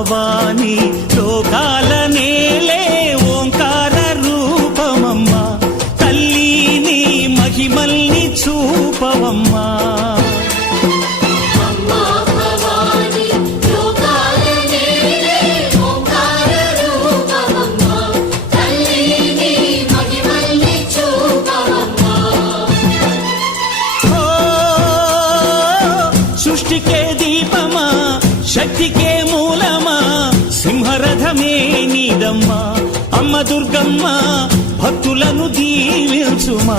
భవాని లోకాల నేలే ఓంకార రూపమమ్మా తల్లి నీ మహిమల్ని చూపవమ్మా సృష్టికే దీపమా శక్తికే మూలమా సింహరథమే నీదమ్మా అమ్మ దుర్గమ్మ భక్తులను దీవించుమా